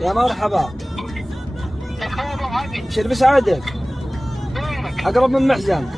يا مرحبا. شرب سعادك. اقرب من محزن.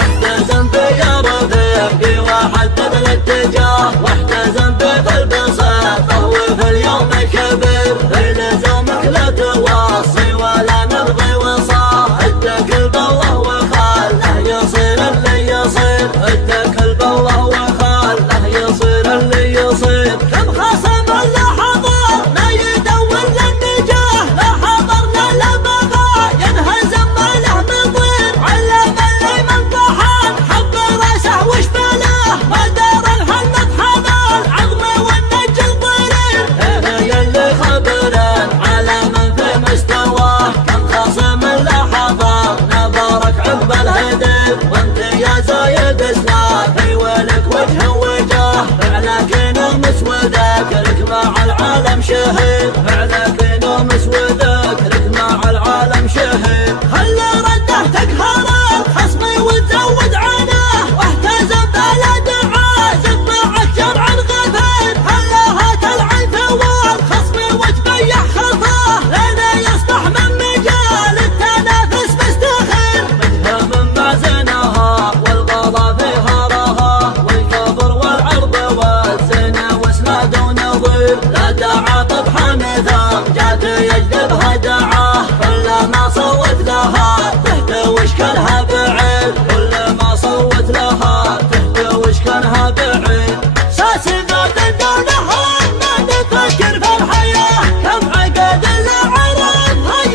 احتزم في رفيقي وحدد الاتجاه، واحتزم في البساطة وفي اليوم كبير، لزومك لا توصي ولا نبغي وصاه، اتكل بالله وخله يصير اللي يصير، اتكل بالله وخله يصير اللي يصير. كم خصم لا حضر ما يدور للنجاه، لا حضر لا بغى ينهزم ما له مضير، علم اللي من طحن حب راسه وش بلاه، ما دار الحنط حمل عظمه والنج الضرير. هي اللي خبرن على من في مستواه، كم خصم لا حضر نظرك عقب الهدف، وانت يا زايد اسلافي ولك وجه وجاه، فعلك نومس وذاكرك مع العالم شهيد، فعلك نومس وذاكرك مع العالم شهيد. خلى رده تقهر خصمي وتزود عناه، واحتزم بلا دعازم معك جمع غفير، خلاها تلعن ثواب خصمي وتبيح خطاه، لنا يصبح من مجال التنافس مستخير. وجهه من معزنها والغلا فيها رها، والكبر والعرض والزنا واسناد ونظير، لا تعاطف حمثام جات يجذبها دعاه، كلما صوت لها تهتوش كانها بعيد، كلما صوت لها تهتوش كانها بعيد. ساسدات دونها ما نفكر في الحياة، كم عقد العرب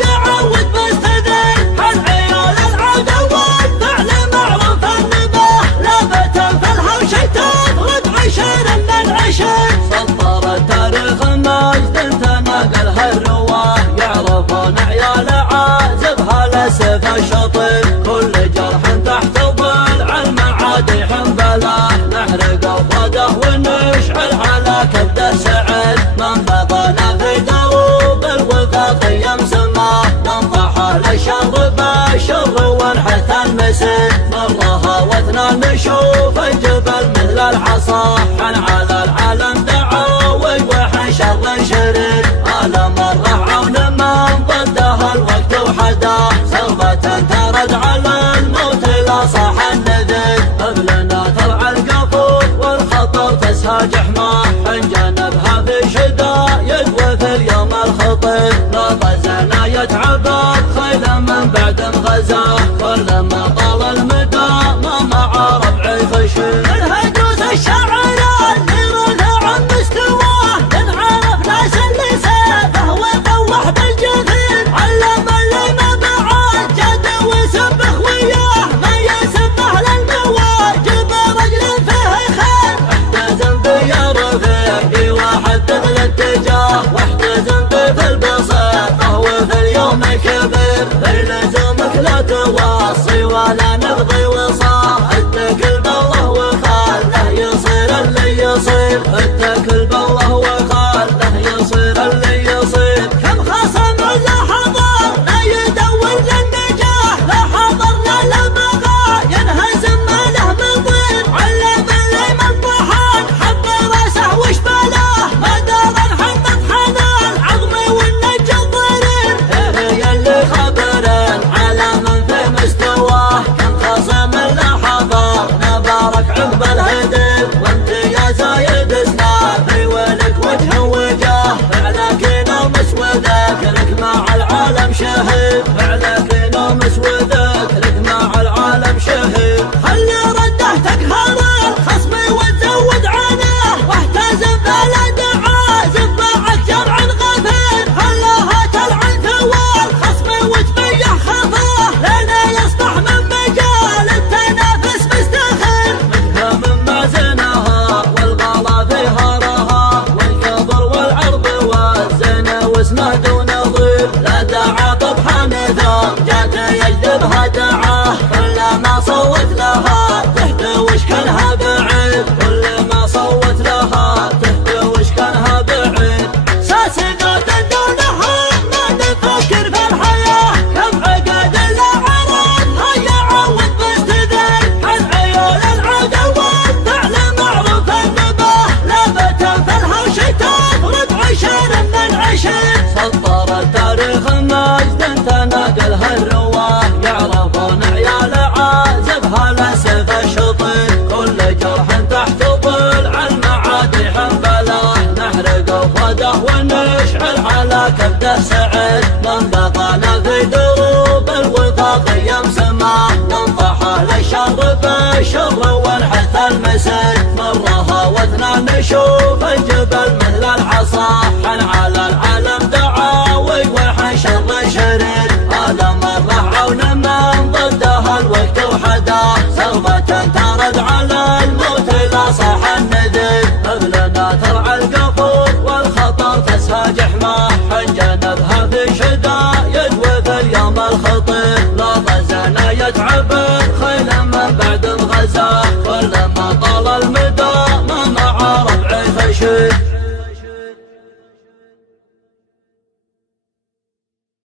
يعود مستذل، هالعيال العدوان فعل معروف النباه، لابة في الهوشة تفرض عشر من عشر. سطر التاريخ مجد تناقلها الرواه، يعرفون عيال عازبها لسيف الشطير، كل جرح تحت ضلع المعادي حنبلاه، نحرق افراده ونشعل على كبده سعد، من بطنا في دروب الوفاق يمسماه، ننطحه للشر بالشر ونحث المسير، مرها واثنان نشوف الجبل مثل الحصى، حن على العالم دعاوي وحن شر شرير، على مره عون من ضدها الوقت وحداه، سربة ترد على الموت لا صاح النذير، قبلنا ترعى القفور والخطر تسهى جحماه، حن جانبها في شدايد وفي اليوم الخطير، لا غزانا يتعب خيلا من بعد غزاه، كلما طال المدى ما مع ربعي خشير. الهجوس الشاعرة نيرونها عن مستواه، نعرف ناس اللي سيفه وطوح بالجثير، علم اللي ما بعد جد وسبخ وياه، ما يسبح للمواجب رجل فيه خير. احتزم في رفيقي وحدد الاتجاه، واحتزم في البساطة وفي اليوم كبير، لزومك لا توصي ولا نبغي وصاه، اتكل بالله وخله يصير اللي يصير، اتكل بالله وخله يصير اللي يصير. كم خصم لا حضر لا يدور للنجاه، لا حضر لا بغى ينهزم ما له مضير، علم اللي من طحن حب راسه وش بلاه، ما دار الحنط حنال عظمي والنج الضرير. هي اللي خبرن على من في مستواه، كم خصم نجعل على كبده سعد من بطل في دروب الوفاق يمسمه ننطحه للشر بالشر ونحث المسد مرها واثنى نشوف